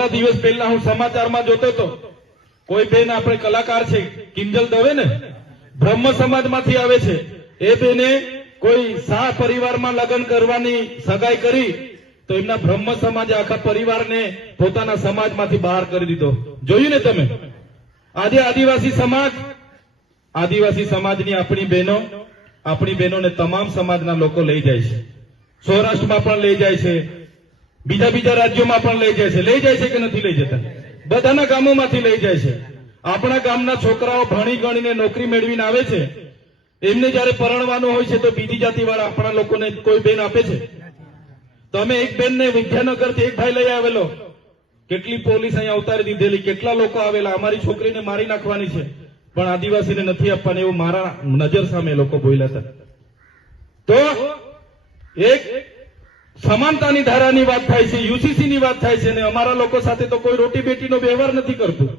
થોડા દિવસ પહેલા હું સમાચારમાં જોતો હતો, કોઈ બેન આપણે કલાકાર છે કિંજલ દવે ને, બ્રહ્મ સમાજમાંથી આવે છે, એ બેને કોઈ શાહ પરિવારમાં લગ્ન કરવાની સગાઈ કરી તો એમના બ્રહ્મ સમાજે આખા પરિવારને પોતાના સમાજમાંથી બહાર કરી દીધો. જોયું ને તમે? આજે આદિવાસી સમાજની આપણી બહેનોને તમામ સમાજના લોકો લઈ જાય છે. સૌરાષ્ટ્રમાં પણ લઈ જાય છે, બીજા રાજ્યોમાં પણ લઈ જાય છે કે નથી લઈ જતા? બધાના ગામોમાંથી લઈ જાય છે. આપણા ગામના છોકરાઓ ભણી ગણીને નોકરી મેળવીને આવે છે, એમને જયારે પરણવાનું હોય છે તો બીજી જાતિવાળા આપણા લોકોને કોઈ બેન આપે છે? તમે એક બેનને વિદ્યાનગરથી એક ભાઈ લઈ આવેલો, કેટલી પોલીસ અહીંયા ઉતારી દીધેલી, કેટલા લોકો આવેલા, અમારી છોકરીને મારી નાખવાની છે પણ આદિવાસીને નથી આપવાની, એવું મારા નજર સામે લોકો બોલ્યા હતા. તો એક સમાનતાની ધારાની વાત થાય છે, યુસીસી ની વાત થાય છે, ને અમારા લોકો સાથે તો કોઈ રોટી બેટીનો વ્યવહાર નથી કરતું.